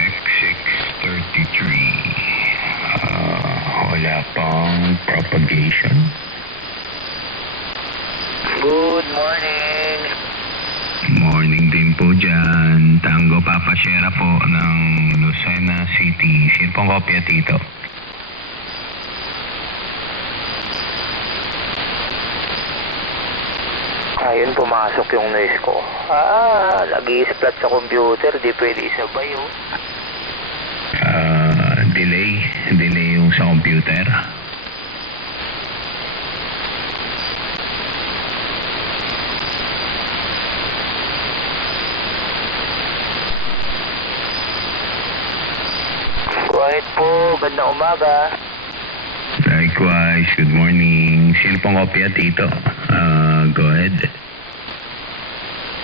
Check 6:33. Wala pang propagation. Good morning. Morning din po dyan. Tango Papa Sierra po ng Lucena City. Sino pong kopya, Tito? Ayun, pumasok yung noise ko. Nag-i-splat sa computer. Di pwede isabay, oh. Delay. Delay yung sa computer. Quiet po. Gandang umaga. Likewise, good morning. Sino pong kopya, Tito? Go ahead.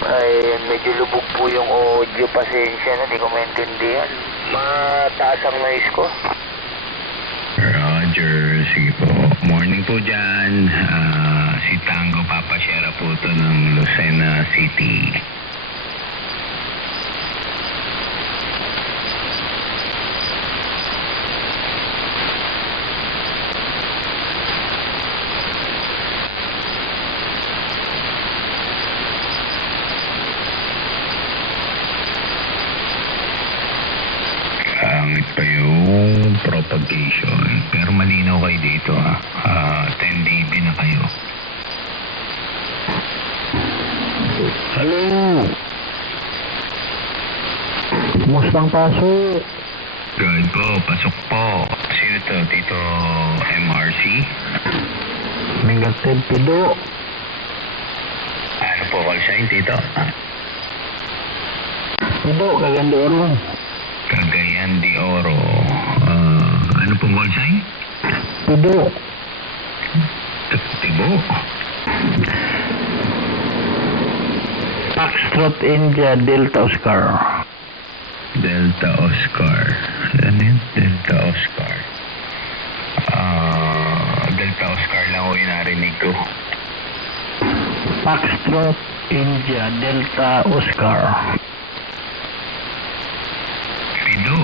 Ay, medyo lubog po yung audio. Pasensya na, di ko maintindihan. Mataas ang noise ko. Roger, sige po. Morning po dyan. Si Tango Papa Sierra po to ng Lucena City. Pangit pa yung propagation. Pero malinaw kayo dito, ha. 10 dB na kayo. Hello. Kumusta ang pasok? Good po, pasok po. Sino to? Tito MRC? Mingated pido. Ano po call sign, Tito? Pido, kagandoro. Cagayan de Oro. Ano pong call sign? Pido. Tibo? Foxtrot India Delta Oscar. Delta Oscar. Ano yun? Delta Oscar. Delta Oscar lang ko yung narinig ko. Foxtrot India Delta Oscar. Pido.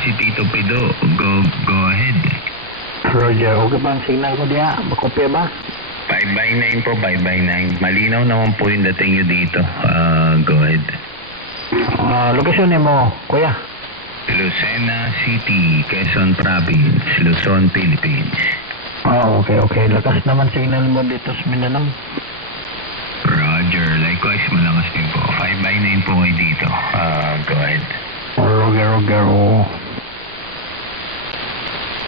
Si Tito Pido. Go ahead. Roger, okay ba ang signal ko diya? Makopya ba? 5x9 po, 5x9. Malinaw naman po yung dating nyo dito. Go ahead. Lokasyon mo, kuya. Lucena City, Quezon Province, Luzon, Philippines. Okay. Lakas naman signal mo dito sa Mindanao. Roger. Likewise, malakas din po. 5x9 po kayo dito. Go ahead. Roger.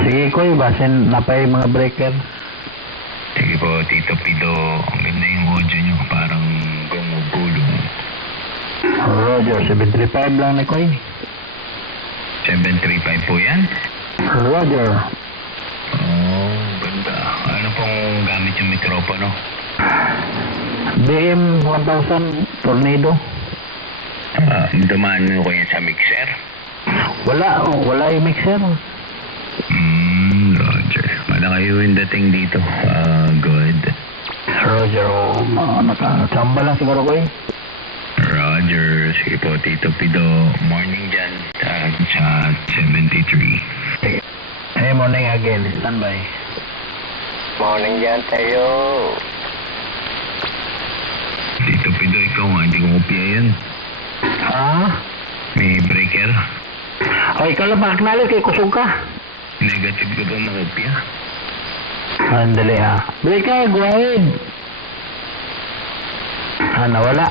Sige, kuya, basin napay mga breaker. Sige po, Tito Pido. Ang ganda yung audio nyo. Parang gumugulong. Roger, 735 lang na kuya. 735 po yan? Roger. Ganda. Ano pong gamit yung mikropono? BM1000 Tornado. Dumaan nyo ko yan sa mixer? Wala yung mixer. Roger. Malaki yung dating dito. Go ahead. Roger, nakachamba lang siguro ko eh. Roger. Sige po, Tito Pido. Morning dyan. Sa 73. Hey, morning again. Standby. Morning dyan tayo. Tito Pido, ikaw nga. Hindi ko kopya yan. Ha? May breaker. O, ikaw lang makaknali kay kusog ka. Negative ko doon na kopya. Andali ha. Breaker, go ahead. Nawala.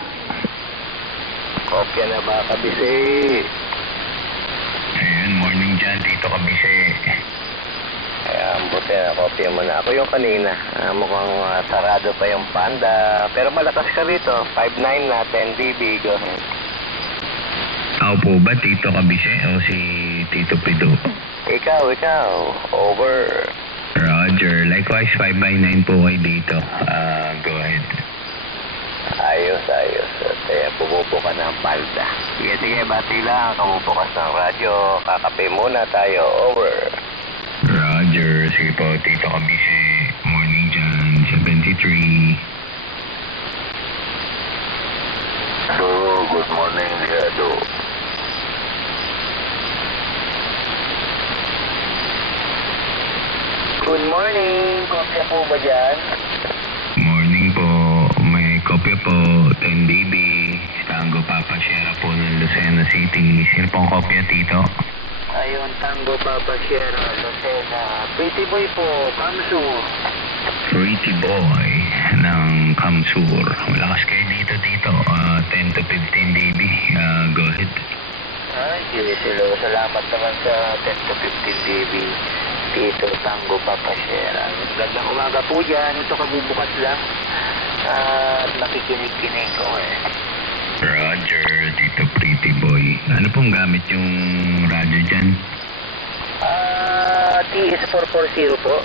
Kopya na ba, kabisi? Ayan, morning dyan. Tito Kabise. Buti na, kopya mo na. Ako yung kanina. Mukhang sarado pa yung panda. Pero malakas ka rito. 5.9 na, 10 dB. Go ahead. Ako po ba, Tito Kabise o si Tito Pido? Ikaw. Over. Roger. Likewise, 5x9 po kayo dito. Go ahead. Ayos. Kaya pumupo ka ng palda. Sige, bati lang. Kamubukas ng radyo. Kakape muna tayo. Over. Roger. Sige po, Tito Kabise. Morning dyan. 73. So, good morning, Liado. Good morning. Kopya po ba dyan? Morning po. May kopya po, 10 DB. Tango Papa Sierra po ng Lucena City. Sino pong kopya, Tito? Ayun, Tango Papa Sierra, Lucena. Pretty boy po, Kamsu. Pretty boy ng Kamsur. Malakas kayo dito, Tito. 10 to 15 DB. Go ahead. Ay, silo. Salamat naman sa 10 to 15 dB. Tito Tango Papa Sierra. Gandang umaga po dyan. Ito kabubukas lang. At nakikinig-kinig ko eh. Roger, Tito Pretty Boy. Ano pong gamit yung radyo dyan? TS440 po.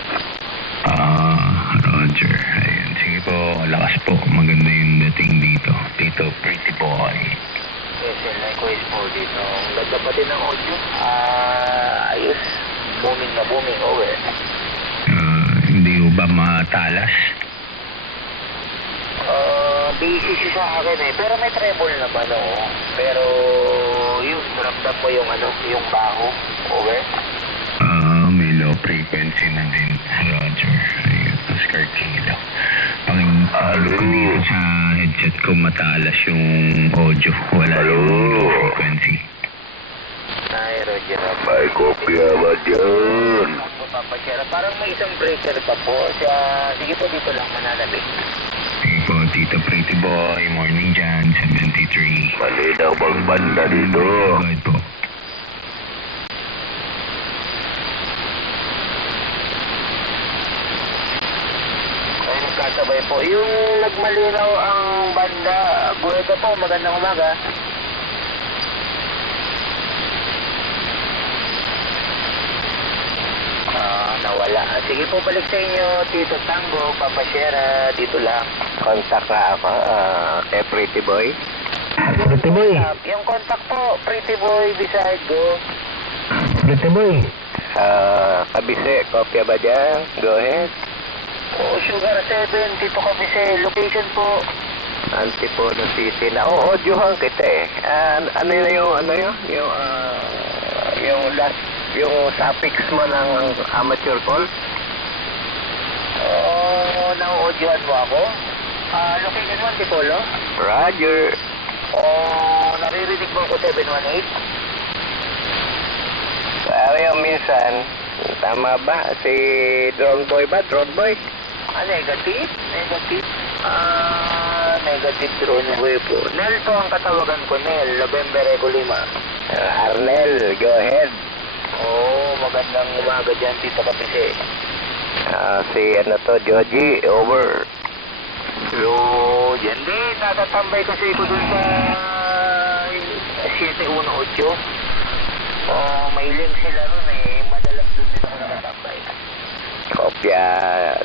Roger. Ayun. Sige po, lakas po. Maganda yung dating dito. Tito Pretty Boy. SL Quiz po dito. Ang ganda pa din ng audio. Ayos. Booming na booming. Okay. Hindi ko ba matalas? Busy siya sa akin eh. Pero may treble naman oo. Pero yun, ramdam mo yung ano, yung baho. Okay? May low frequency na din. Roger. Ayun. Oscar Kilo. Pag ko dito sa headset ko matalas yung audio. Wala yung low frequency. Ay, Roger. May kopya ba dyan? Papasira. Parang may isang breaker pa po. Sige po, dito lang mananabik. Sige po, Tito Pretty Boy. Morning dyan, 73. Malinaw bang banda dito? Go ahead po. Ay, nagkasabay po. Yung nagmalinaw ang banda. Buwega po, magandang umaga. Nawala. Sige po, balik sa inyo, Tito Tango, Papa Sierra, dito lang. Contact na ako, Pretty Boy. Pretty boy, Yung contact po, Pretty Boy, beside go. pretty boy. Kabise, kopya ba dyan? Go ahead. Oh, Sugar 7, Tito Kabise, location po. Antipono City na. Audiohan kita eh. Ano yun? Yung last, yung suffix mo ng amateur call? Oh, na-audiohan mo ako? Location mo, Antipolo? Roger. Oh, naririnig mo ko 718? Yung minsan, tama ba? Si Drone Boy ba? Drone Boy? Negative? Negative? Negative drone boy po. Nel po ang katawagan ko, Nel. November Eco 5. Arnel, go ahead. Oh, magandang umaga dyan, Tito Kapise. Si Joji, over. So, yan din. Natatambay kasi ko dun sa 718. May link sila ron eh. Madalas dun din ako nakatambay. Kopya,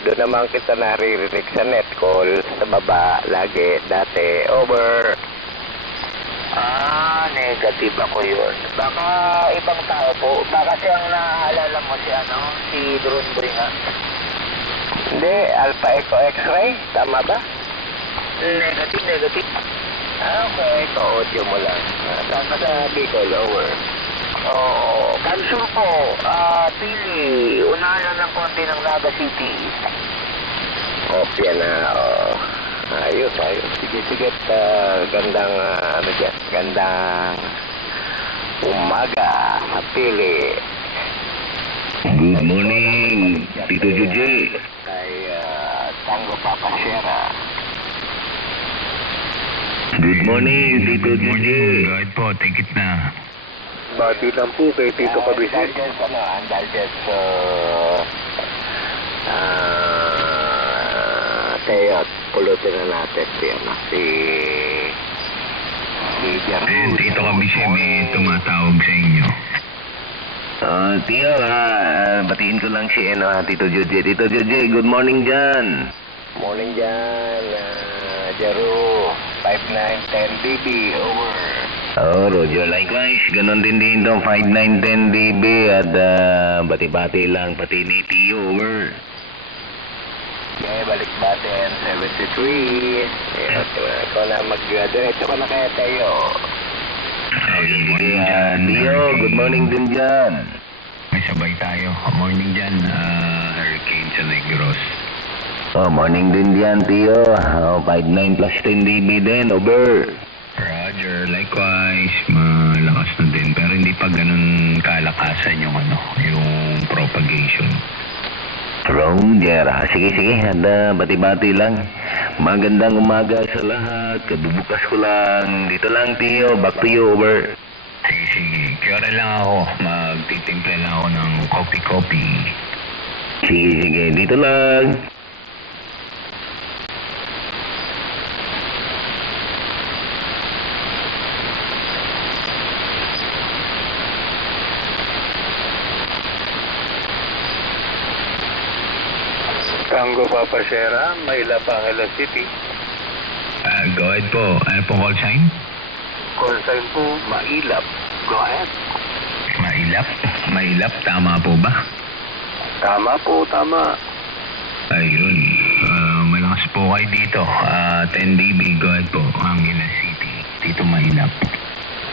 doon naman kita naririnig sa net call, sa baba, lagi, dati, over. Negative ako yun. Baka ibang tao po. Baka siyang naaalala mo si Drone Bringa. Hindi, Alpha Echo X-ray, tama ba? Negative. Okay. Ito, audio mo lang. Tama sa Bicol, over. Oo. Cancel po. Pili. Unahan lang ng konti ng Naga City. Kopya na, ayos. Sige, gandang, gandang umaga, pili. Good morning, Tito Juji. Kay Tango Papa Sierra. Good morning, Tito Juji. Go ahead po, take it na. Bati lang po kay Tito Kabisip. Andal dyan sa Teo at pulutin na natin si Jaro. Tito Kabise, may tumatawag sa inyo. Tio, batiin ko lang si Tito Juji. Tito Juji, good morning dyan. Morning dyan, Jaro. 5910 dB, over. Roger, likewise. Ganon din itong 5910 dB at bati-bati lang pati ni Tio, over. Okay, balik natin, 73. Ikaw na mag-diretso ka na kaya tayo. Good morning dyan. Tio, good morning din dyan. sabay tayo. Morning dyan, Hurricane sa Negros. Oh, morning din diyan, Tio. 59 plus 10 dB din, over. Roger, likewise, malakas na din. Pero hindi pa ganun kalakasan yung yung propagation. Roger. Sige. At bati-bati lang. Magandang umaga sa lahat. Kabubukas ko lang. Dito lang, Tio. Back to you, over. Sige. Kaya lang ako. Magtitimple lang ako ng coffee. Sige. Dito lang. Tango Papa Sierra, Maylap, Angeles City. Go ahead po. Ano pong call sign? Call sign po, Mailap. Go ahead. Mailap, tama po ba? Tama po, tama. Ayun. Malakas po kayo dito. 10 dB, go ahead po. Angeles City. Dito Mailap.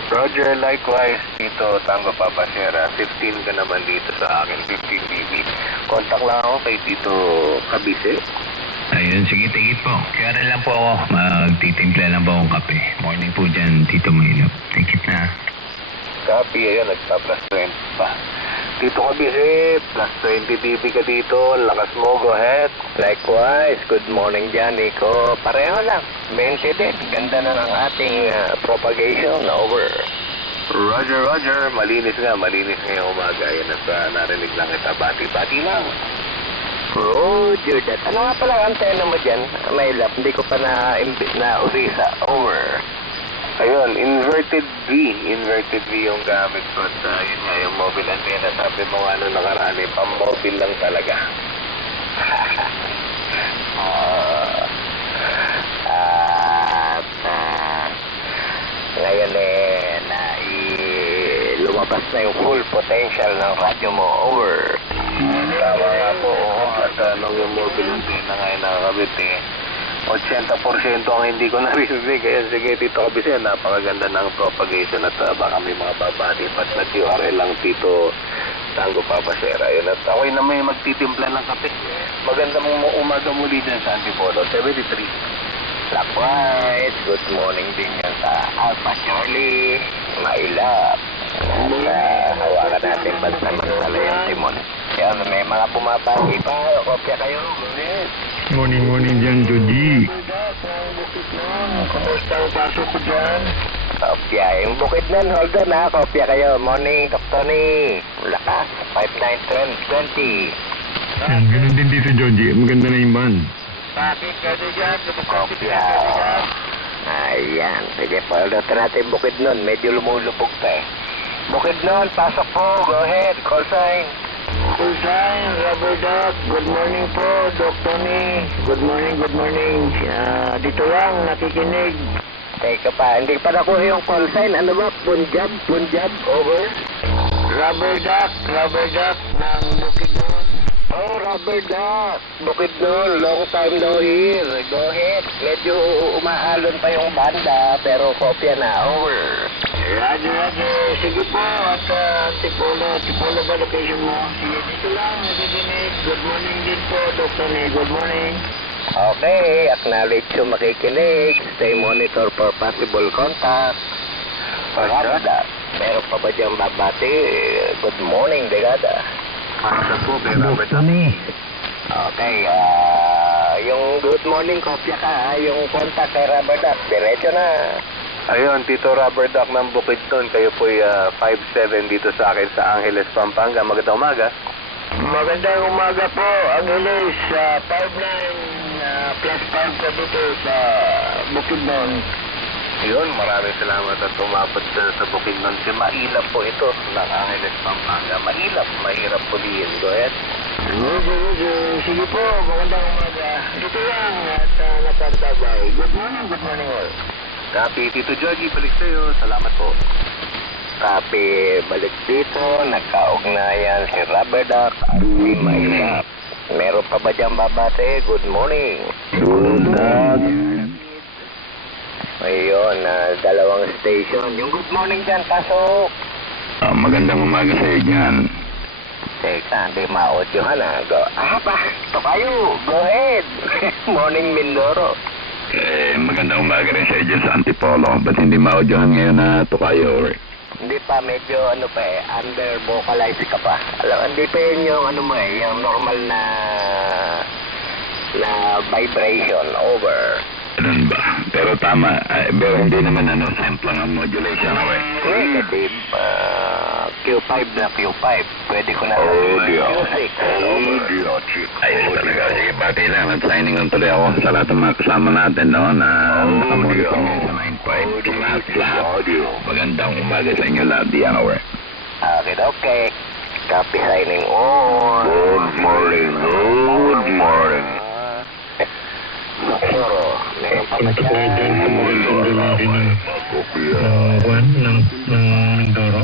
Roger, likewise, dito Tango Papa Sierra. 15 ka naman dito sa akin, 15 dB. Contact lang ako kay Tito Kabise. Ayun, sige, tigit po. Kaya lang po ako. Magtitimple lang po akong kape. Morning po dyan, Tito Mailap. Tigit na. Copy, ayun, nagpa-plus 20 pa. Tito Kabise, plus 20 dB ka dito. Lakas mo, go ahead. Likewise, good morning dyan, Nico. Pareho lang, 20 din. Ganda na ng ating propagation, over. Roger. Malinis nga yung umaga. Yan at narinig lang kita. Bati-bati lang. Roger that. Ano nga pala ang antena mo dyan? May lap. Hindi ko pa na-urisa. Over. Ayun, inverted V yung gamit ko. At yun nga yung mobile antenna. Sabi mo nga nung nakaraan, pang-mobile lang talaga. Ngayon lumabas na yung full potential ng radyo mo. Over. Tama nga po. At yung mobile antenna ngayon nakakabit 80% ang hindi ko narinig. Kaya sige, Tito Kabise, napakaganda ng propagation at baka may mga babati pat na URL lang Tito Tango Papa Sierra. Yun at ako'y na may magtitimpla ng kape. Magandang umaga muli dyan sa Antipolo 73. Likewise, good morning din yan sa Alpha Charlie, Mailap. Hawakan natin bansa-mansala yung timon. Yan, may mga bumabati pa. Kopya kayo. Morning dyan, Joji. Kumusta ang pasok ko dyan? Kopya. Yung bukid nun, hold on ha. Kopya kayo. Morning, Dr. Tony. Lakas. 5920. Yan, ganun din dito, Joji. Maganda na yung band. Bakit ka dyan? Kopya. Ayan. Sige, hold on natin bukid nun. Medyo lumulubog pa Bukid nun, pasok po. Go ahead. Call sign. Call sign, Rubber Duck. Good morning po, Dr. Tony. Good morning. Dito lang, nakikinig. Teka pa, hindi pa nakuha yung call sign. Ano ba? Punjab, over. Rubber Duck ng Bukidnon. Oh, Rubber Duck. Bukidnon, long time no here. Go ahead. Medyo umaalon pa yung banda, pero kopya na, over. Roger. Sige po, at Tipolo ba location mo? Sige, dito lang, nakikinig. Good morning din po, Dr. Tony. Good morning. Okay, acknowledge yung makikinig. Stay monitor for possible contact. Brigada, meron pa ba diyang babati? Good morning, Brigada. Ano po, Brigada? Okay, yung good morning, kopya ka, yung contact kay Rubber Duck, diretso na. Ayun, Tito Rubber Duck ng Bukidnon, kayo po'y 5'7" dito sa akin sa Angeles, Pampanga. Magandang umaga. Magandang umaga po, Angeles. 5'9", plus 5 ka dito sa Bukidnon. Yun, maraming salamat at umabot sa Bukidnon. Si Mailap po ito ng Angeles, Pampanga. Mailap, mahirap po din. Go ahead. Roger. Sige po, magandang umaga. Dito lang at napagtabay. Good morning all. Copy, Tito Georgie, balik sa'yo. Salamat po. Copy, balik dito. Nagkaugnayan si Rubber Duck at si Mailap. Meron pa ba dyan babate? Good morning. Good morning. Ayun, dalawang station. Yung good morning dyan, pasok. Magandang umaga sa iyo dyan. Teka, hindi ma-audiohan ha. Go. Ito kayo. Go ahead. Morning, Mindoro. Magandang umaga rin sa dyan sa Antipolo. Ba't hindi ma-audiohan ngayon na Tokayo? Hindi pa, medyo under vocalize ka pa. Alam, hindi pa yun yung yung normal na vibration over. Ganun ba? Pero tama. Pero hindi naman sample ng modulation. Negative. Q5 na Q5. Pwede ko na music. Ayos talaga. Sige, bati lang. Nag-signing on tuloy ako sa lahat ng mga kasama natin doon na nakamonitor ngayon sa 9.5. Magandang umaga sa inyo lahat, the hour. Okay. Copy signing on. Good morning. Pero, meron pa Punta tayo dyan sa magandang lalaki ng Juan, ng Mindoro.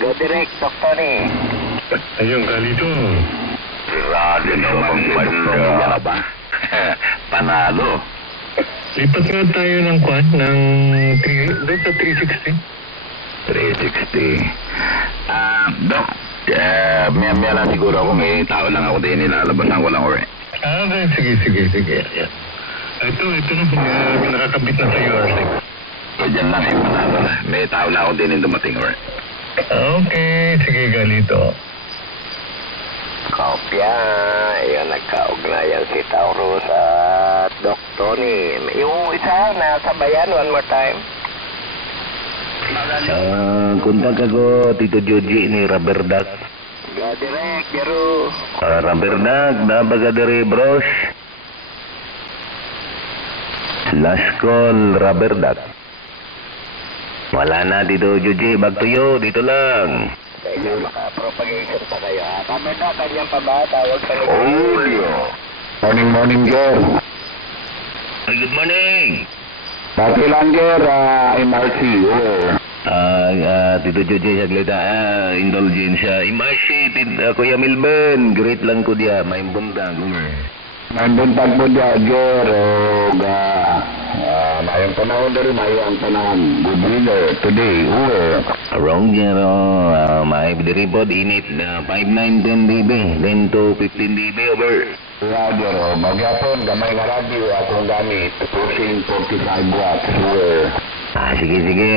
Go direct, Dr. Tony. Ayun, Galito. Sirado naman banda ba? Panalo. Lipat nga tayo ng Juan, doon sa 360. 360. Dok, may lang siguro ako. May tao lang ako din. Nilalabasan ko lang ore. Sige. Yan. Ito na, nakakabit na sa UR6. So, dyan lang panalo na. May tao lang ako din dumating ore. Okay, sige, Galito. Kopya. Ayan, nagkaugnayan si Taurus at Doc Tony. Yung isa, nasa bayan, one more time. Kontak ako, Tito Joji ni Raberdak. Go direct, Jero. Raberdak, nabaga dari bros. Last call, Raberdak. Wala na, Tito Joji, back to you, dito lang. Kaya maka-propagation pa kayo, ha? Raberdak, kanyang pa ba? Tawag sa Morning, Jer. Good morning. Pati lang, Jer. MRC. Tito Joji, saglita, indulgence. MRC, Kuya Milben, great lang ko diya, may buntag. Nandun po dyan, Jer. Mayang panahon na rin, mayang panahon. Good winner today. Wrong Jero, may diripod, init, 5-9-10 dB, then to 15 dB over. Roger, maghapon, gamay nga radio akong gamit. Pushing 45 watts. Sige,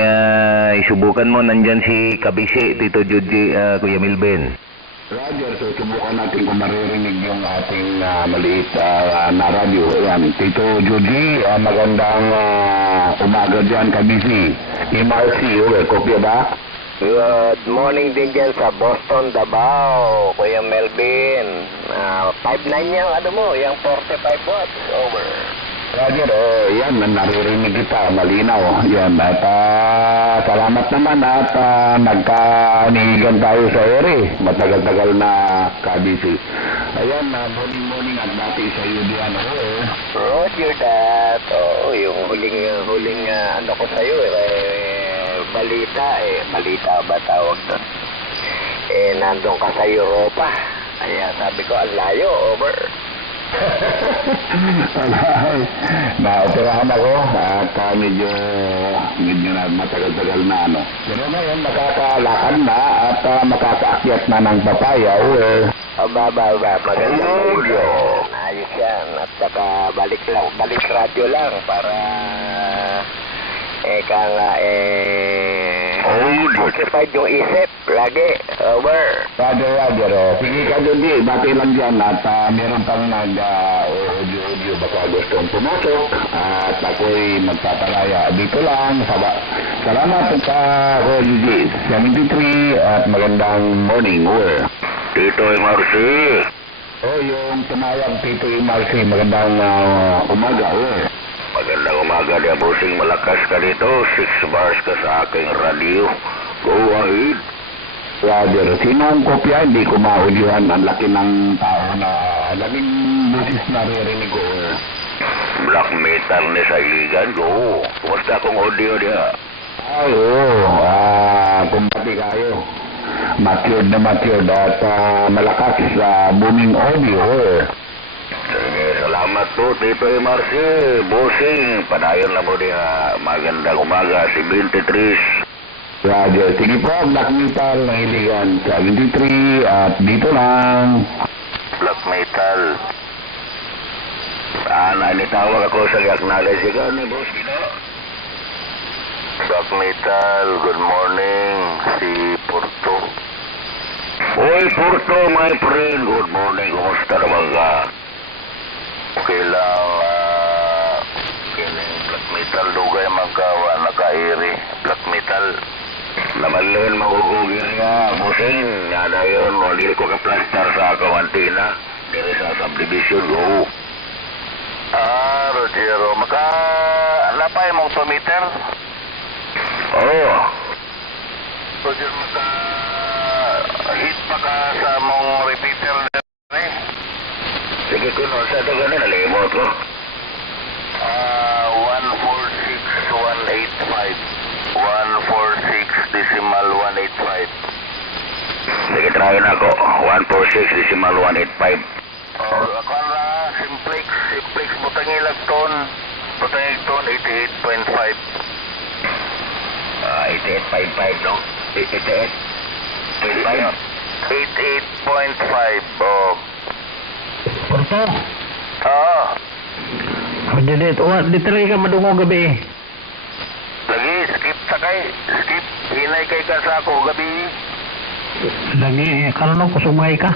isubukan mo, nandyan si Kabisi, Tito Joji, Kuya Milben. Roger, so subukan natin kung maririnig yung ating maliit na radio. Yan, Tito Joji, magandang umaga dyan, Kabisi. MRC, kopya ba? Good morning din dyan sa Boston, Davao, Kuya Melvin. 5-9 yung 45 watts, over. Roger, yan, naririnig kita, malinaw. Yan, at salamat naman at nagkanigan tayo sa ere. Matagal-tagal na kabisi. Ayan, morning at dati sa iyo diyan. Roger that. Yung huling ko sa'yo, balita. Balita ba tawag doon? Nandun ka sa Europa. Kaya sabi ko, ang layo, over. Naoperahan ako at medyo na matagal-tagal na Pero ngayon makakalakad na at makakaakyat na ng papaya. Magandang video. Ayos yan. At saka balik radyo lang para occupied yung isip lagi. Over. Roger. Sige ka doon, bati lang dyan at meron pang nag-audio baka gustong pumasok at ako'y magpapalaya dito lang. Salamat sa Roger 73 at magandang morning. Tito Marcy. Yung tumawag Tito Marcy, magandang umaga. Magandang umaga niya, busing malakas ka dito. 6 bars ka sa aking radio. Go ahead. Roger, sino ang kopya? Hindi ko maudyohan. Ang laki ng tao na laking busis naririnig ko. Black metal ni sa igan. Go. Kumusta akong audio niya? Ay, kumpati kayo. Matured at malakas sa booming audio. Sige, salamat po, Tito Marcy. Busing, padayon na mo niya. Magandang umaga si 23. Roger. Sige po, Black Metal ng Iligan 73 at dito lang. Black Metal. Nalitawag ako sa acknowledge ka ni Boss Gino. Black Metal, good morning. Si Porto. Uy, Porto, my friend. Good morning. Kumusta naman ka? Okay lang, kining Black Metal dugay magkawa nakairi. Black Metal. Namalun magugugir nga, Bossing. Nada yun, wali ko ka-plaster sa akong antina. Diri sa subdivision, go. Rogero, napay mong 2 meter? Oh, Roger, hit pa ka sa mong repeater eh? sige ko no, sa ito ganun, nalimot ko. 146185. 146.185. Sige, try na ako. 146.185. Ako na, simplex, butang ilag ton. Butang ilag ton, 88.5. 8855, no? 88. 88.5, oh. Porto, Oo. dito ka madungo gabi. Lagi, skip sakay. Skip, hinay kay ka sa ako gabi. Lagi, karon ko sumay ka.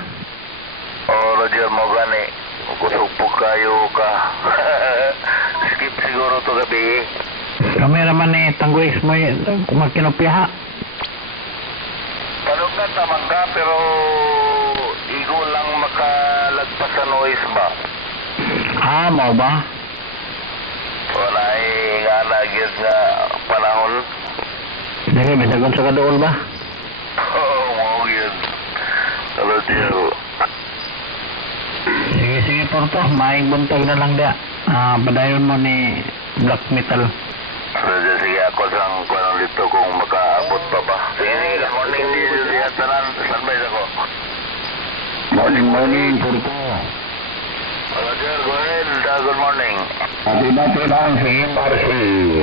Roger mo gani. Kusog po kayo ka. Skip siguro to gabi. Kameraman ni Tangguis mo kumakinopya. Tanong na tamang ka, pero igo lang makalagpas sa noise ba? Mau ba? Wala nga nagyad nga panahon. Sige, bisagon sa kadool ba? Oo, mau yun. Roger. Sige, Porto, maing buntag na lang dia. Padayon mo ni Black Metal. Roger, sige ako sang kung dito kung makaabot pa ba. Sige, good morning din siya tanan. Sanbay ako. Morning, Porto. Roger, go ahead. Good morning. Dati lang si MRC.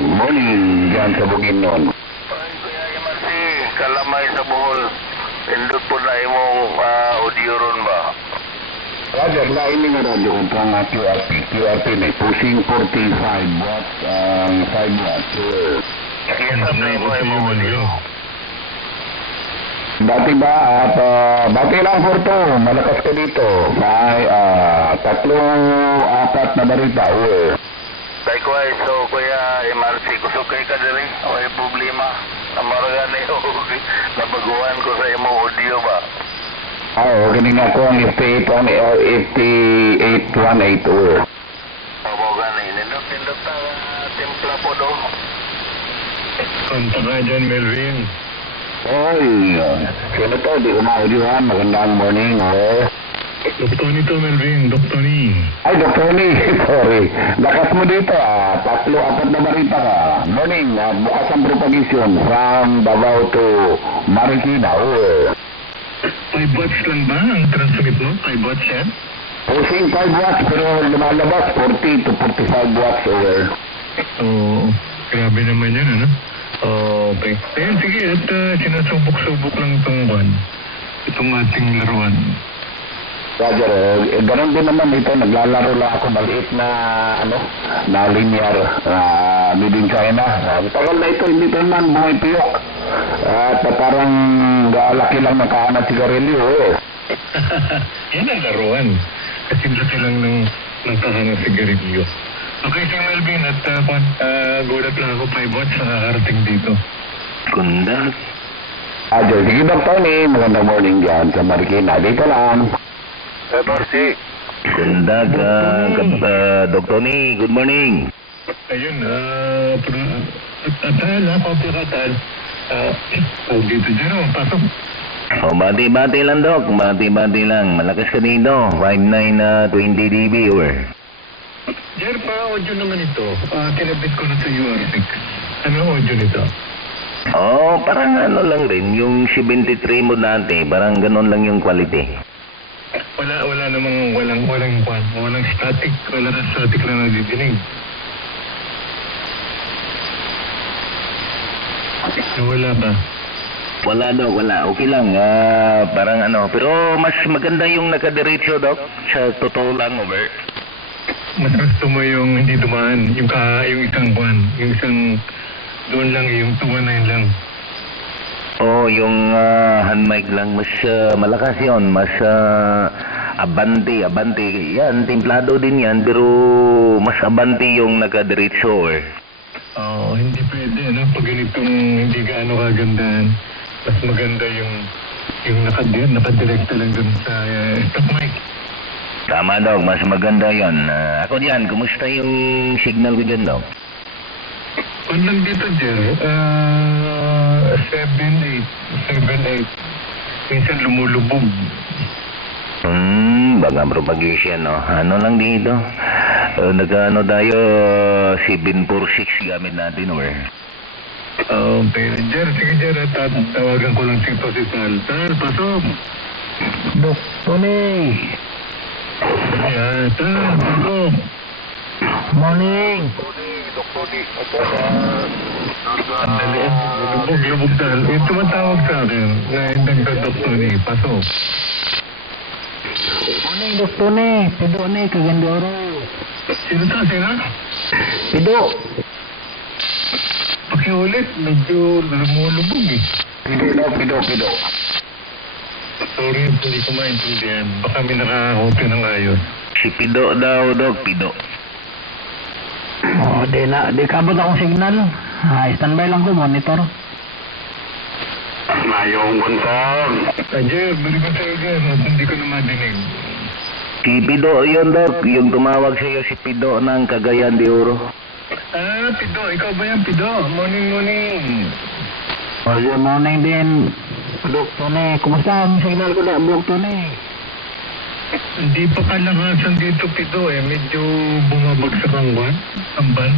Morning, dyan sa Bukidnon. Ay, Kuya Yamarsi, kalamay sa buhol. Indot po na imong audio ron ba? Roger, lain nga radyo kung pang QRT. QRT may pushing 45 watts ang 5 watts. Kaya sabi mo imong audio. Dati ba at dati lang Porto, malakas ka dito. May 3-4 na barita. Likewise, so Kuya MRC, kusog kay ka diri. May problema. Namaragan ni nabaguhan ko sa imong audio ba? Oo, ganing ako ang FT818. Opo gani, nindot ta timpla po do. Punta ka dyan, Melvin. Oy, sino to? Di ko ma-audiohan. Magandang morning, Doktor nito, Melvin. Doktor ni. Ay, Dr. Lee, sorry. Lakas mo dito, 3-4 na barita ka. Morning, bukas ang propagisyon from Davao to Marikina, 5 watts lang ba ang transmit mo? 5 watts yan? Pushing 5 watts, pero lumalabas 40 to 45 watts over. Oo. Grabe naman yan, ano? Okay. Ayan, sige. At sinasubok-subok lang itong itong ating laruan. Roger, ganun din naman ito, naglalaro lang ako maliit na, na linear, made in China. Tagal na ito, hindi ito naman bumipiyok. At parang laki lang nakahanap sigarilyo, Yan ang laruan. Kasi laki lang ng kahanap sigarilyo. Okay, si Melvin, at gulat lang ako 5 watts na nakarating dito. Kundag. Roger, sige Dr. Tony, magandang morning dyan sa Marikina. Dito lang. MRC. Kundag, Dr. Ni, good morning. Ayun, Atal, Atal. Dito dyan, pasok. Bati-bati lang, Dok. Bati-bati lang. Malakas ka dito. 5920 dB, over. Jer, pa-audio naman ito. Kinabit ko na sa UR6. Ano audio nito? Parang ano lang rin. Yung 73 mo dati, parang ganon lang yung quality. Wala namang walang static. Wala na static lang nadidinig. Nawala ba? Wala, Dok, wala. Okay lang. Parang ano. Pero mas maganda yung nakadiretso, Dok. Sa totoo lang, over. Mas gusto mo yung hindi dumaan, yung isang buwan, yung isang doon lang, yung 219 lang. Oo, yung hand mic lang. Mas malakas yon. Mas abante. Yan, templado din yan. Pero mas abante yung nakadiretso, over. Oo, hindi pwede, ano? Pag ganitong hindi gaano kagandahan, mas maganda yung nakadirekta lang dun sa stock mic. Tama, Dok. Mas maganda yon. Ako diyan, kumusta yung signal ko dyan, Dok? Kung lang dito, Jer, 7-8. Minsan lumulubog. Baka propagation, no? Ano lang dito? Nag-ano tayo, 746 gamit natin, or? Okay, Jer, sige, Jer, tawagan ko lang si Sal. Sal, pasok! Dok Tony. Yan, Sal, pasok! Morning. Andali, lubog, Sal. Eh, tumatawag sa akin na hindi ka doktor ni, pasok. Morning, Dok Tony. Pido ni, Kagandoro. Sino? Pido. Pakiulit, medyo lumulubog eh. Pido. Sorry, hindi ko maintindihan. Baka may nakakakopi ng ayos. Si Pido daw, Dok, Pido. Oh, di kabot akong signal. Standby lang ko, monitor. Mayong buntag. Jer, balik ko sa'yo, Jer. Hindi ko na madinig. Si Pido, yun, Dok. Yung tumawag sa'yo, si Pido ng Cagayan de Oro. Pido. Ikaw ba yan, Pido? Morning. Oh, good morning din. Dok Tony, kumusta ang signal ko na, Dok Tony? Hindi pa kalakasan dito, Pido eh. Medyo bumabagsak ang buwan. Ang ban.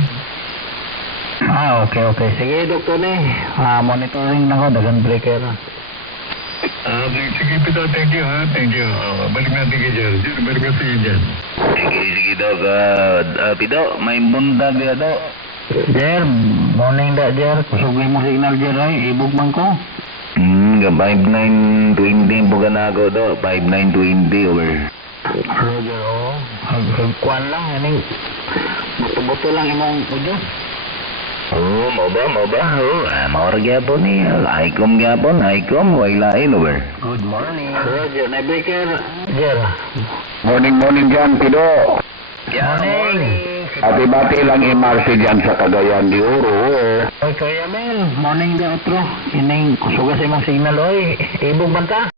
Okay. Sige, Dok Tony. Monitoring na ko, dagang breaker. Sige, Pido. Thank you, ha. Thank you. Balik natin kay Jer. Jer, balik ka sa'yo dyan. Sige, Dok. Pido, may bundag ya, Dok. Jer, morning da, Jer. Kusugay mo signal, Jer, ay. Ibog man ko. 5920 po ka na ako, Dok. 5920, over. Roger, oh. Hagkuan lang, yaning. Buto-buto lang imong udo. Mau ba? Maurag yapon ni. Aikom, wailain, over. Good morning. Roger, na breaker. Jer. Morning dyan, Pido. Morning. Ati-bati lang i-marcy dyan sa Cagayan de Oro. Oy, Kuya Mel. Morning da, otro. Ining kusuga sa imong signal, oy. Ibog banta.